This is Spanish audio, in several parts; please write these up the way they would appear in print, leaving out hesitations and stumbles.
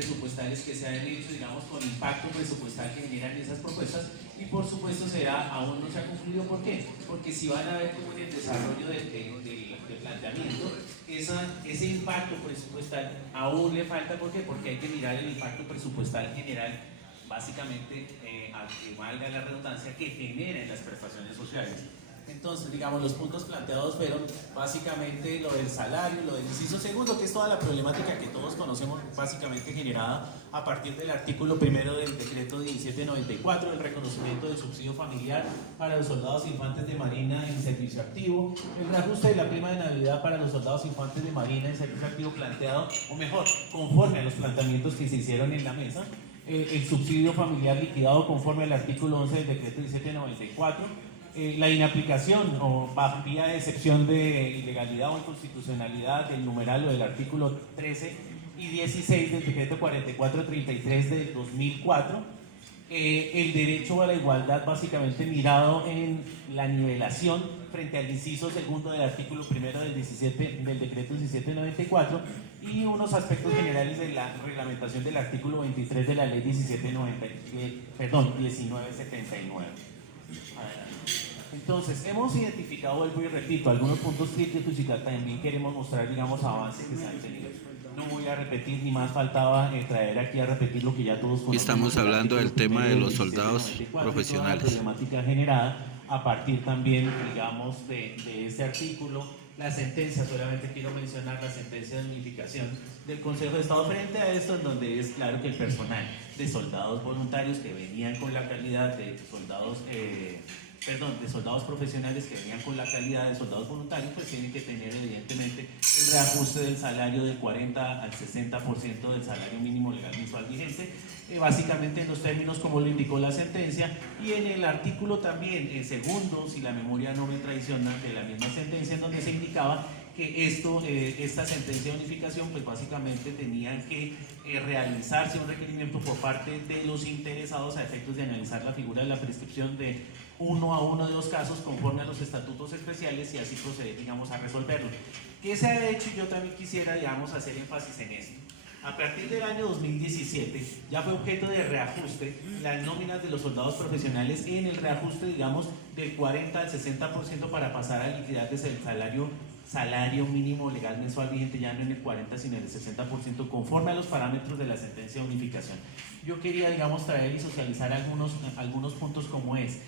presupuestales que se han hecho, digamos, con impacto presupuestal que generan esas propuestas, y por supuesto aún no se ha concluido. ¿Por qué? Porque si van a ver como en el desarrollo del planteamiento, ese impacto presupuestal aún le falta. ¿Por qué? Porque hay que mirar el impacto presupuestal general, básicamente, a que valga la redundancia, que genera en las prestaciones sociales. Entonces, digamos, los puntos planteados fueron básicamente lo del salario, lo del inciso segundo, que es toda la problemática que todos conocemos, básicamente generada a partir del artículo primero del decreto 1794, el reconocimiento del subsidio familiar para los soldados infantes de Marina en servicio activo, el reajuste de la prima de Navidad para los soldados infantes de Marina en servicio activo planteado, o mejor, conforme a los planteamientos que se hicieron en la mesa, el subsidio familiar liquidado conforme al artículo 11 del decreto 1794, la inaplicación o vía de excepción de ilegalidad o inconstitucionalidad del numeral o del artículo 13 y 16 del decreto 4433 del 2004, el derecho a la igualdad, básicamente mirado en la nivelación frente al inciso segundo del artículo primero del decreto 1794, y unos aspectos generales de la reglamentación del artículo 23 de la ley 1979. Entonces, hemos identificado, vuelvo y repito, algunos puntos críticos y también queremos mostrar, digamos, avances que se han tenido. No voy a repetir, ni más faltaba traer aquí a repetir lo que ya todos conocemos. Estamos hablando del tema de los soldados profesionales. La problemática generada a partir también, digamos, de este artículo. La sentencia, solamente quiero mencionar la sentencia de unificación del Consejo de Estado frente a esto, en donde es claro que el personal de soldados voluntarios que venían con la calidad de soldados de soldados profesionales que venían con la calidad de soldados voluntarios, pues tienen que tener evidentemente el reajuste del salario del 40 al 60% del salario mínimo legal mensual vigente, básicamente en los términos como lo indicó la sentencia, y en el artículo también, el segundo, si la memoria no me traiciona, de la misma sentencia, en donde se indicaba que esta sentencia de unificación, pues básicamente tenía que realizarse un requerimiento por parte de los interesados a efectos de analizar la figura de la prescripción de 1 a 1 de los casos conforme a los estatutos especiales y así proceder, digamos, a resolverlo. ¿Qué se ha hecho? Yo también quisiera, digamos, hacer énfasis en esto. A partir del año 2017 ya fue objeto de reajuste las nóminas de los soldados profesionales en el reajuste, digamos, del 40 al 60% para pasar a liquidar desde el salario mínimo legal mensual vigente, ya no en el 40 sino en el 60%, conforme a los parámetros de la sentencia de unificación. Yo quería, digamos, traer y socializar algunos puntos como es.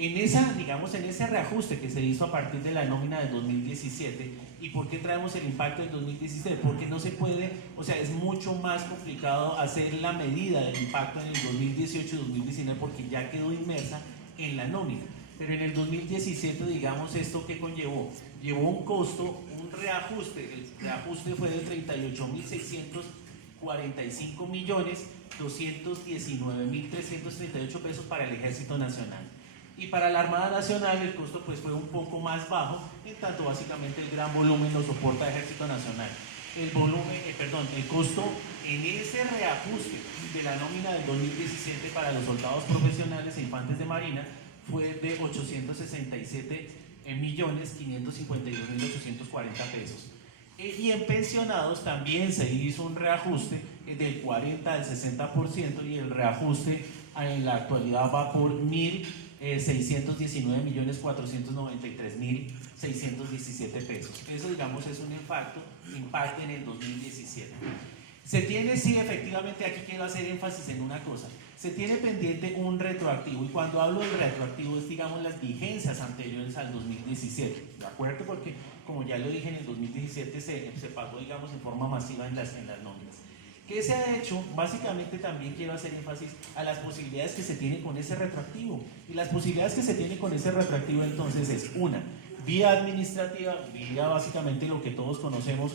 En ese reajuste que se hizo a partir de la nómina del 2017, ¿y por qué traemos el impacto del 2017? Porque no se puede, o sea, es mucho más complicado hacer la medida del impacto en el 2018 y 2019 porque ya quedó inmersa en la nómina. Pero en el 2017, digamos, ¿esto qué conllevó? Llevó un costo, un reajuste. El reajuste fue de 38.645.219.338 pesos para el Ejército Nacional. Y para la Armada Nacional el costo pues fue un poco más bajo, en tanto básicamente el gran volumen lo soporta el Ejército Nacional. El costo en ese reajuste de la nómina del 2017 para los soldados profesionales e infantes de Marina fue de 867.552.840 pesos. Y en pensionados también se hizo un reajuste del 40 al 60% y el reajuste en la actualidad va por 619.493.617 pesos. Eso, digamos, es un impacto en el 2017. Se tiene, sí, efectivamente, aquí quiero hacer énfasis en una cosa. Se tiene pendiente un retroactivo, y cuando hablo del retroactivo es, digamos, las vigencias anteriores al 2017, ¿de acuerdo? Porque, como ya lo dije, en el 2017 se pagó, digamos, en forma masiva en las nóminas. ¿Qué se ha hecho? Básicamente también quiero hacer énfasis a las posibilidades que se tienen con ese retroactivo. Y las posibilidades que se tienen con ese retroactivo entonces es una, vía administrativa, vía básicamente lo que todos conocemos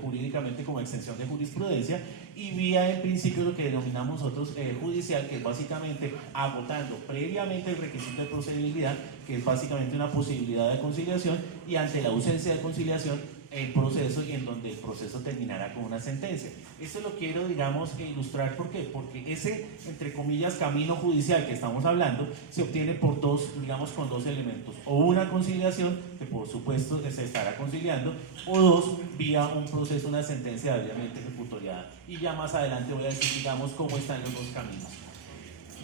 jurídicamente como extensión de jurisprudencia, y vía el principio lo que denominamos nosotros judicial, que es básicamente agotando previamente el requisito de procedibilidad, que es básicamente una posibilidad de conciliación, y ante la ausencia de conciliación el proceso y en donde el proceso terminará con una sentencia. Esto lo quiero, digamos, ilustrar. ¿Por qué? Porque ese, entre comillas, camino judicial que estamos hablando se obtiene por dos, digamos, con dos elementos: o una conciliación, que por supuesto se estará conciliando, o dos, vía un proceso, una sentencia debidamente ejecutoriada. Y ya más adelante voy a decir, digamos, cómo están los dos caminos.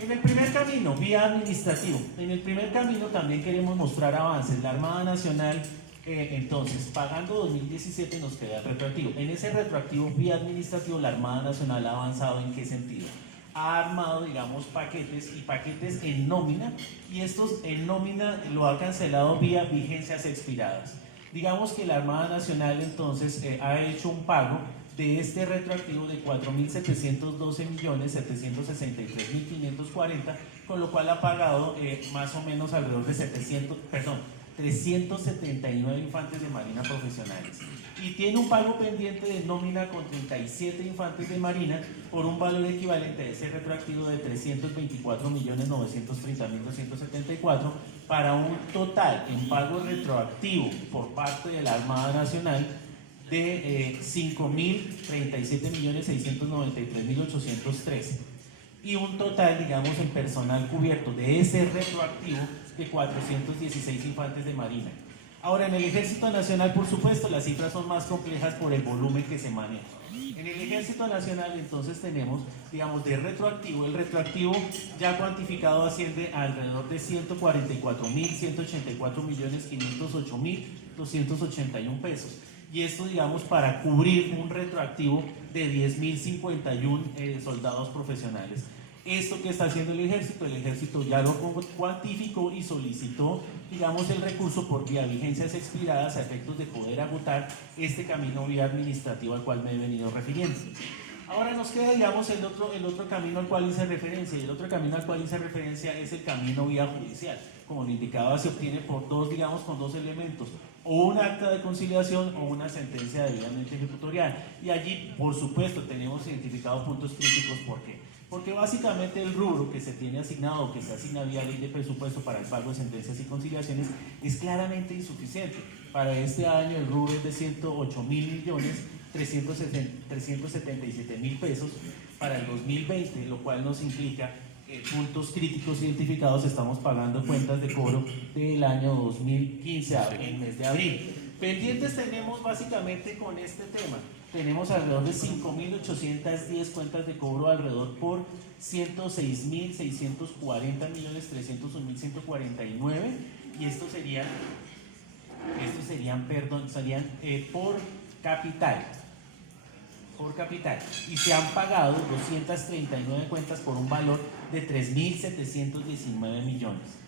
En el primer camino, vía administrativo. En el primer camino también queremos mostrar avances. La Armada Nacional, entonces, pagando 2017 nos queda el retroactivo. En ese retroactivo vía administrativo, la Armada Nacional ha avanzado. ¿En qué sentido? Ha armado, digamos, paquetes y paquetes en nómina, y estos en nómina lo ha cancelado vía vigencias expiradas. Digamos que la Armada Nacional entonces ha hecho un pago de este retroactivo de 4.712.763.540, con lo cual ha pagado más o menos alrededor de 379 infantes de marina profesionales, y tiene un pago pendiente de nómina con 37 infantes de marina por un valor equivalente a ese retroactivo de 324.930.274, para un total en pago retroactivo por parte de la Armada Nacional de 5.037.693.813, y un total, digamos, en personal cubierto de ese retroactivo de 416 infantes de marina. Ahora, en el Ejército Nacional, por supuesto, las cifras son más complejas por el volumen que se maneja. En el Ejército Nacional, entonces, tenemos, digamos, de retroactivo, el retroactivo ya cuantificado asciende a alrededor de 144.184.508.281 pesos. Y esto, digamos, para cubrir un retroactivo de 10.051 soldados profesionales. ¿Esto que está haciendo el Ejército? El Ejército ya lo cuantificó y solicitó, digamos, el recurso por vía vigencias expiradas a efectos de poder agotar este camino vía administrativo al cual me he venido refiriendo. Ahora nos queda, digamos, el otro camino al cual hice referencia, y el otro camino al cual hice referencia es el camino vía judicial. Como lo indicaba, se obtiene por dos, digamos, con dos elementos: o un acta de conciliación o una sentencia debidamente ejecutorial. Y allí, por supuesto, tenemos identificados puntos críticos. ¿Por qué? Porque básicamente el rubro que se tiene asignado, o que se asigna vía ley de presupuesto para el pago de sentencias y conciliaciones, es claramente insuficiente. Para este año el rubro es de 108.377.000 pesos para el 2020, lo cual nos implica puntos críticos identificados. Estamos pagando cuentas de cobro del año 2015 en el mes de abril. Pendientes tenemos básicamente con este tema. Tenemos alrededor de 5.810 cuentas de cobro, alrededor por 106.640.301.149, y estos serían por capital. Y se han pagado 239 cuentas por un valor de 3.719 millones.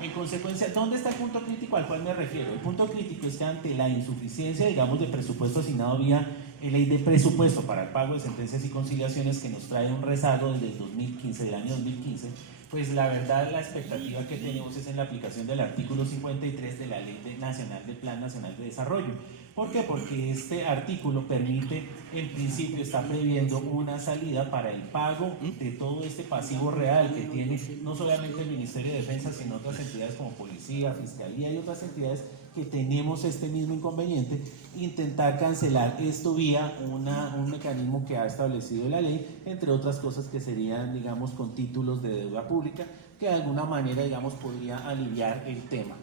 En consecuencia, ¿dónde está el punto crítico al cual me refiero? El punto crítico es que ante la insuficiencia, digamos, de presupuesto asignado vía ley de presupuesto para el pago de sentencias y conciliaciones, que nos trae un rezago desde el 2015, del año 2015, pues la verdad, la expectativa que tenemos es en la aplicación del artículo 53 de la Ley Nacional del Plan Nacional de Desarrollo. ¿Por qué? Porque este artículo permite, en principio, está previendo una salida para el pago de todo este pasivo real que tiene no solamente el Ministerio de Defensa, sino otras entidades como Policía, Fiscalía y otras entidades que tenemos este mismo inconveniente: intentar cancelar esto vía un mecanismo que ha establecido la ley, entre otras cosas que serían, digamos, con títulos de deuda pública, que de alguna manera, digamos, podría aliviar el tema.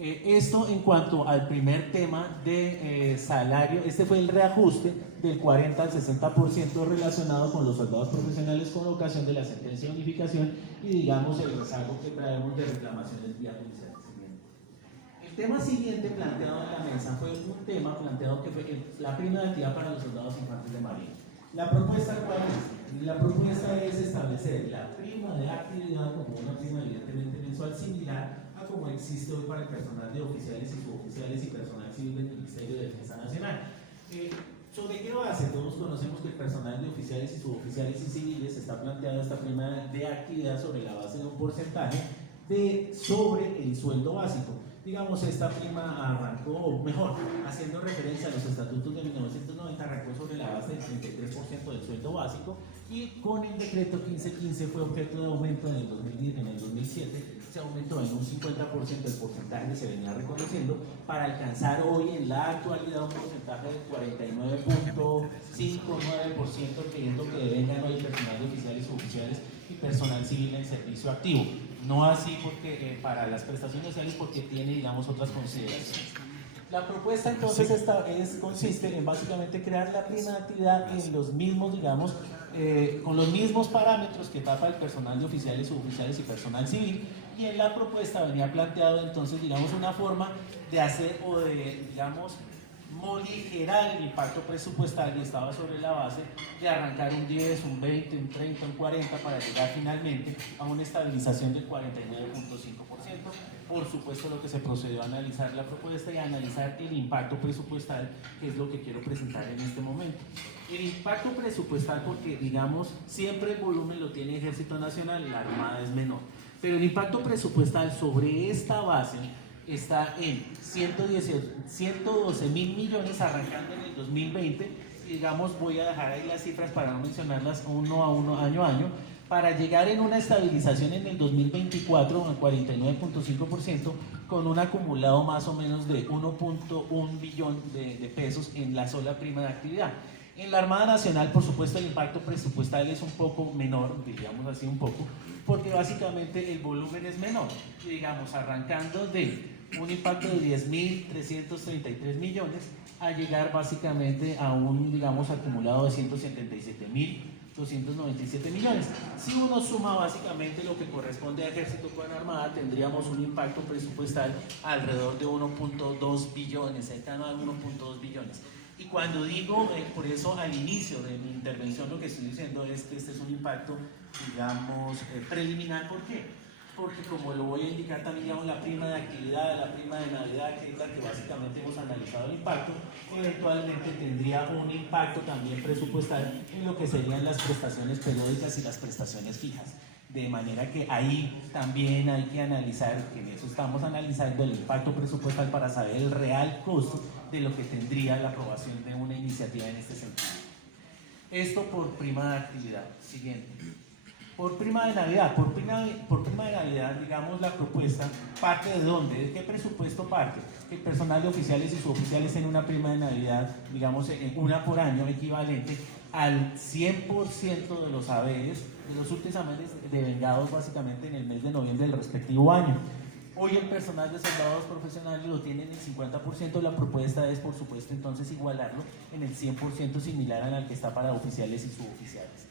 Esto en cuanto al primer tema de salario. Este fue el reajuste del 40 al 60% relacionado con los soldados profesionales con ocasión de la sentencia de unificación, y, digamos, el rezago que traemos de reclamaciones vía judicial. El tema siguiente planteado en la mesa fue un tema planteado que fue la prima de actividad para los soldados infantes de marina. ¿La propuesta cuál es? La propuesta es establecer la prima de actividad como una prima evidentemente mensual, similar a como existe hoy para el personal de oficiales y suboficiales y personal civil del Ministerio de Defensa Nacional. ¿Sobre qué base? Todos conocemos que el personal de oficiales y suboficiales y civiles está planteado esta prima de actividad sobre la base de un porcentaje sobre el sueldo básico. Digamos, esta prima arrancó, o mejor, haciendo referencia a los estatutos de 1990, arrancó sobre la base del 33% del sueldo básico, y con el decreto 1515 fue objeto de aumento en el 2007 se aumentó en un 50% el porcentaje que se venía reconociendo para alcanzar hoy en la actualidad un porcentaje del 49.59%, que es lo que devengan hoy personal de oficiales y suboficiales y personal civil en servicio activo. No así porque para las prestaciones sociales, porque tiene, digamos, otras consideraciones. La propuesta entonces consiste en básicamente crear la prima de actividad en los mismos, digamos, con los mismos parámetros que tapa el personal de oficiales, suboficiales y personal civil, y en la propuesta venía planteado entonces, digamos, una forma de hacer o de, digamos, morigerar el impacto presupuestal, y estaba sobre la base de arrancar un 10, un 20, un 30, un 40 para llegar finalmente a una estabilización del 49.5%. Por supuesto, lo que se procedió a analizar la propuesta y a analizar el impacto presupuestal, que es lo que quiero presentar en este momento. El impacto presupuestal, porque digamos, siempre el volumen lo tiene Ejército Nacional, la Armada es menor, pero el impacto presupuestal sobre esta base está en 112 mil millones arrancando en el 2020, y digamos, voy a dejar ahí las cifras para no mencionarlas uno a uno, año a año, para llegar en una estabilización en el 2024 al 49.5%, con un acumulado más o menos de 1.1 billón de pesos en la sola prima de actividad. En la Armada Nacional, por supuesto, el impacto presupuestal es un poco menor, diríamos así un poco, porque básicamente el volumen es menor. Y digamos, arrancando de un impacto de 10.333 millones a llegar básicamente a un, digamos, acumulado de 177.297 millones. Si uno suma básicamente lo que corresponde a Ejército con Armada, tendríamos un impacto presupuestal alrededor de 1.2 billones, cercano a 1.2 billones. Y cuando digo, por eso al inicio de mi intervención lo que estoy diciendo es que este es un impacto, digamos, preliminar. ¿Por qué? Porque, como lo voy a indicar también, digamos, la prima de actividad, la prima de Navidad, que es la que básicamente hemos analizado el impacto, eventualmente tendría un impacto también presupuestal en lo que serían las prestaciones periódicas y las prestaciones fijas. De manera que ahí también hay que analizar, que en eso estamos analizando, el impacto presupuestal para saber el real costo de lo que tendría la aprobación de una iniciativa en este sentido. Esto por prima de actividad. Siguiente. Por prima de Navidad. Por prima de Navidad, digamos, la propuesta parte de dónde, de qué presupuesto parte. El personal de oficiales y suboficiales en una prima de Navidad, digamos, en una por año, equivalente al 100% de los haberes, de los últimos haberes devengados básicamente en el mes de noviembre del respectivo año. Hoy el personal de soldados profesionales lo tiene en el 50%, la propuesta es, por supuesto, entonces igualarlo en el 100% similar al que está para oficiales y suboficiales.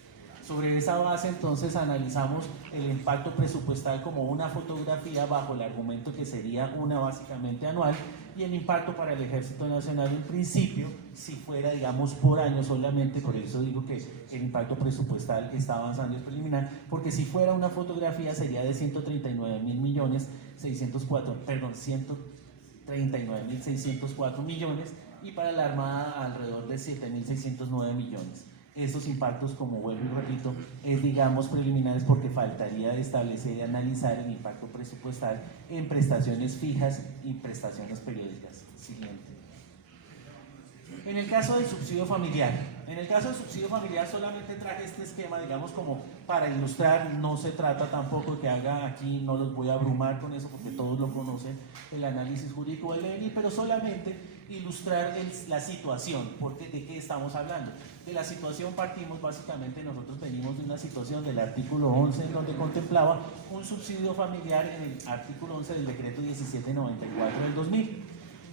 Sobre esa base, entonces, analizamos el impacto presupuestal como una fotografía bajo el argumento que sería una básicamente anual, y el impacto para el Ejército Nacional en principio, si fuera, digamos, por año solamente. Por eso digo que el impacto presupuestal está avanzando, es preliminar, porque si fuera una fotografía sería de 139.604 millones, y para la Armada alrededor de 7.609 millones. Estos impactos, como vuelvo y repito, es, digamos, preliminares, porque faltaría establecer y analizar el impacto presupuestal en prestaciones fijas y prestaciones periódicas. Siguiente. En el caso del subsidio familiar, solamente traje este esquema, digamos, como para ilustrar. No se trata tampoco de que haga aquí, no los voy a abrumar con eso porque todos lo conocen, el análisis jurídico del DNI, pero solamente ilustrar la situación. Porque ¿de qué estamos hablando? De la situación partimos, básicamente nosotros venimos de una situación del artículo 11, en donde contemplaba un subsidio familiar en el artículo 11 del decreto 1794 del 2000.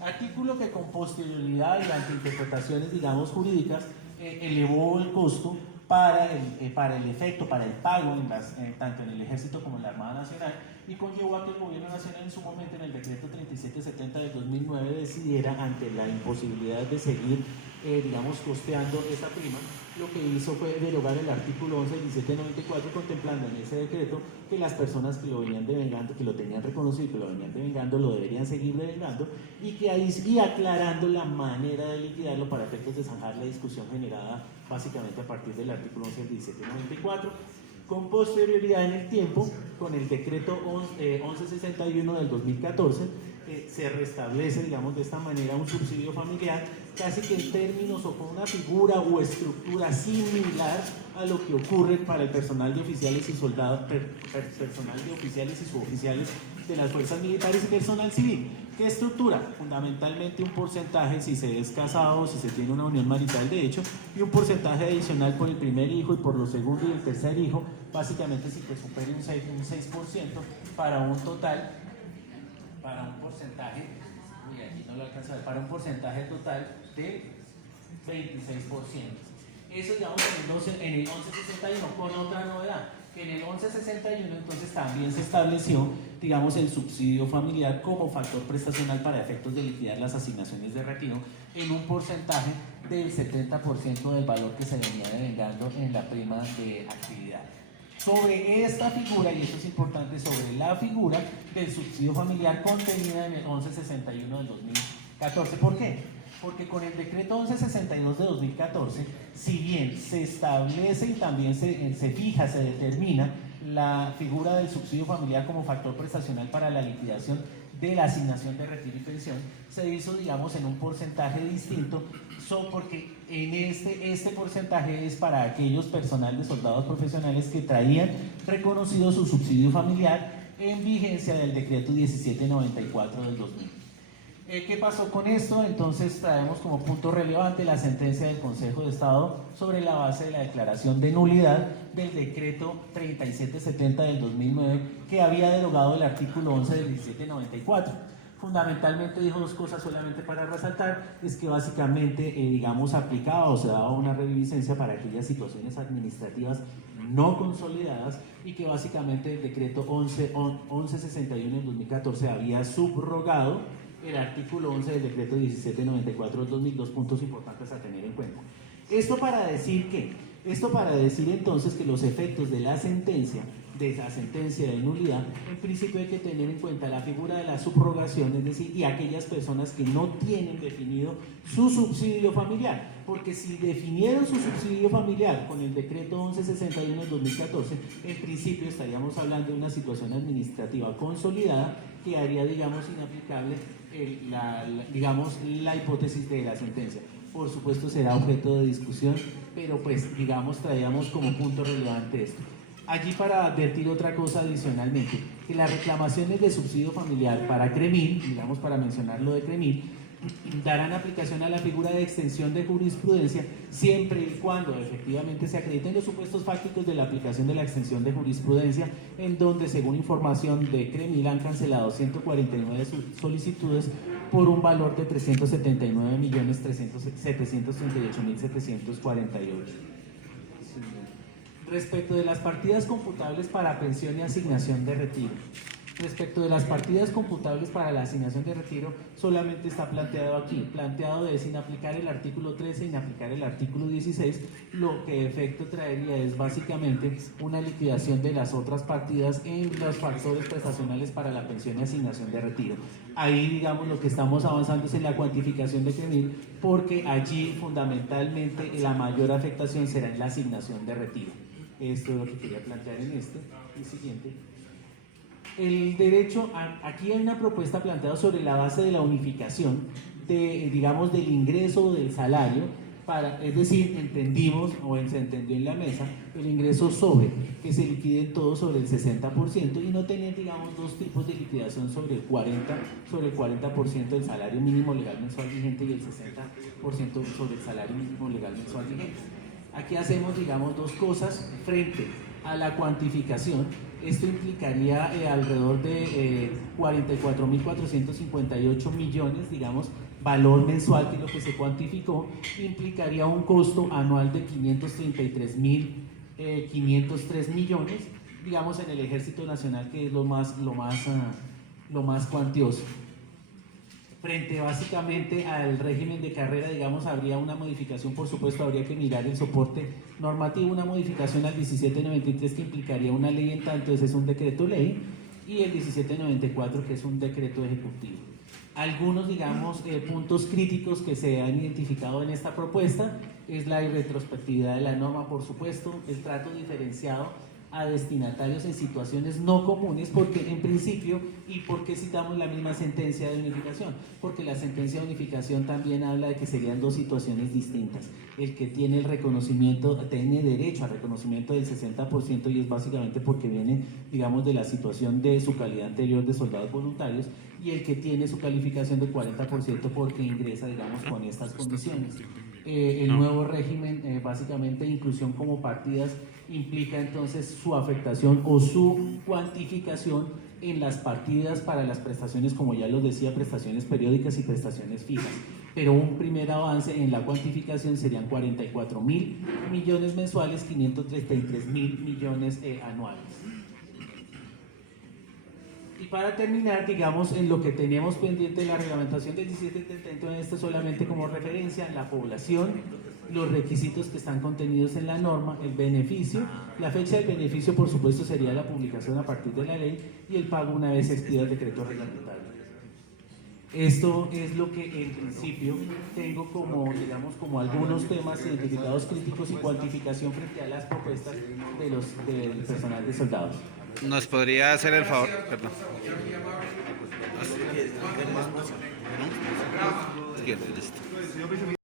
Artículo que con posterioridad y ante interpretaciones, digamos, jurídicas, elevó el costo para el efecto, para el pago, tanto en el Ejército como en la Armada Nacional, y conllevó a que el Gobierno Nacional en su momento, en el decreto 3770 del 2009, decidiera, ante la imposibilidad de seguir, digamos, costeando esa prima, lo que hizo fue derogar el artículo 11 del 1794, contemplando en ese decreto que las personas que lo venían devengando, que lo tenían reconocido y que lo venían devengando, lo deberían seguir devengando, y aclarando la manera de liquidarlo para efectos de zanjar la discusión generada básicamente a partir del artículo 11 del 1794. Con posterioridad en el tiempo, con el decreto 1161 del 2014, se restablece, digamos, de esta manera un subsidio familiar casi que en términos o con una figura o estructura similar a lo que ocurre para el personal de oficiales y soldados, personal de oficiales y suboficiales de las fuerzas militares y personal civil. ¿Qué estructura? Fundamentalmente un porcentaje si se es casado, si se tiene una unión marital de hecho, y un porcentaje adicional por el primer hijo y por los segundo y el tercer hijo, básicamente si te supere un 6% para un total, para un porcentaje, uy, aquí no lo alcanzo a ver, para un porcentaje total de 26%. Eso digamos en el 1161 con otra novedad, que en el 1161 entonces también se estableció, digamos, el subsidio familiar como factor prestacional para efectos de liquidar las asignaciones de retiro en un porcentaje del 70% del valor que se venía devengando en la prima de actividad. Sobre esta figura, y esto es importante, sobre la figura del subsidio familiar contenida en el 1161 del 2014. ¿Por qué? Porque con el decreto 1162 de 2014, si bien se establece y también se fija, se determina la figura del subsidio familiar como factor prestacional para la liquidación de la asignación de retiro y pensión, se hizo, digamos, en un porcentaje distinto, porque en este porcentaje es para aquellos personal de soldados profesionales que traían reconocido su subsidio familiar en vigencia del decreto 1794 del 2000. ¿Qué pasó con esto? Entonces traemos como punto relevante la sentencia del Consejo de Estado sobre la base de la declaración de nulidad del decreto 3770 del 2009 que había derogado el artículo 11 del 1794. Fundamentalmente dijo dos cosas solamente para resaltar, es que básicamente, digamos, aplicaba o se daba una reviviscencia para aquellas situaciones administrativas no consolidadas y que básicamente el decreto 1161 del 2014 había subrogado el artículo 11 del decreto 1794 del 2000, dos puntos importantes a tener en cuenta. Esto para decir entonces que los efectos de la sentencia de nulidad, en principio hay que tener en cuenta la figura de la subrogación, es decir, y aquellas personas que no tienen definido su subsidio familiar, porque si definieron su subsidio familiar con el decreto 1161 del 2014, en principio estaríamos hablando de una situación administrativa consolidada que haría, digamos, inaplicable la hipótesis de la sentencia. Por supuesto será objeto de discusión, pero pues, digamos, traíamos como punto relevante esto. Allí para advertir otra cosa adicionalmente, que las reclamaciones de subsidio familiar para CREMIL, digamos para mencionar lo de CREMIL, darán aplicación a la figura de extensión de jurisprudencia siempre y cuando efectivamente se acrediten los supuestos fácticos de la aplicación de la extensión de jurisprudencia, en donde según información de CREMIL han cancelado 149 solicitudes por un valor de 379.738.748. Respecto de las partidas computables para pensión y asignación de retiro. Respecto de las partidas computables para la asignación de retiro, solamente está planteado aquí, planteado de sin aplicar el artículo 13, sin aplicar el artículo 16, lo que efecto traería es básicamente una liquidación de las otras partidas en los factores prestacionales para la pensión y asignación de retiro. Ahí, digamos, lo que estamos avanzando es en la cuantificación de CREMIL, porque allí fundamentalmente la mayor afectación será en la asignación de retiro. Esto es lo que quería plantear en este y siguiente. El derecho, aquí hay una propuesta planteada sobre la base de la unificación digamos, del ingreso o del salario, es decir, entendimos, o se entendió en la mesa, el ingreso sobre, que se liquide todo sobre el 60% y no tener, digamos, dos tipos de liquidación sobre el 40% del salario mínimo legal mensual vigente y el 60% sobre el salario mínimo legal mensual vigente. Aquí hacemos, digamos, dos cosas frente a la cuantificación. Esto implicaría alrededor de 44.458 millones, digamos, valor mensual, que es lo que se cuantificó, implicaría un costo anual de 533.503 millones, digamos, en el Ejército Nacional, que es lo más cuantioso. Frente básicamente al régimen de carrera, digamos, habría una modificación, por supuesto, habría que mirar el soporte normativo, una modificación al 1793 que implicaría una ley en tanto, ese es un decreto ley, y el 1794 que es un decreto ejecutivo. Algunos, digamos, puntos críticos que se han identificado en esta propuesta es la irretrospectividad de la norma, por supuesto, el trato diferenciado a destinatarios en situaciones no comunes, porque en principio, ¿y por qué citamos la misma sentencia de unificación? Porque la sentencia de unificación también habla de que serían dos situaciones distintas. El que tiene el reconocimiento, tiene derecho al reconocimiento del 60%, y es básicamente porque viene, digamos, de la situación de su calidad anterior de soldados voluntarios, y el que tiene su calificación del 40% porque ingresa, digamos, con estas condiciones. El nuevo régimen, básicamente, de inclusión como partidas, implica entonces su afectación o su cuantificación en las partidas para las prestaciones, como ya lo decía, prestaciones periódicas y prestaciones fijas. Pero un primer avance en la cuantificación serían 44.000 millones mensuales, 533.000 millones anuales. Y para terminar, digamos, en lo que teníamos pendiente de la reglamentación del 1770, esto solamente como referencia, la población, los requisitos que están contenidos en la norma, el beneficio, la fecha del beneficio, por supuesto, sería la publicación a partir de la ley, y el pago una vez expida el decreto reglamentario. Esto es lo que en principio tengo como, digamos, como algunos temas identificados críticos y cuantificación frente a las propuestas del personal de soldados. ¿Nos podría hacer el favor? Perdón. Izquierda, listo.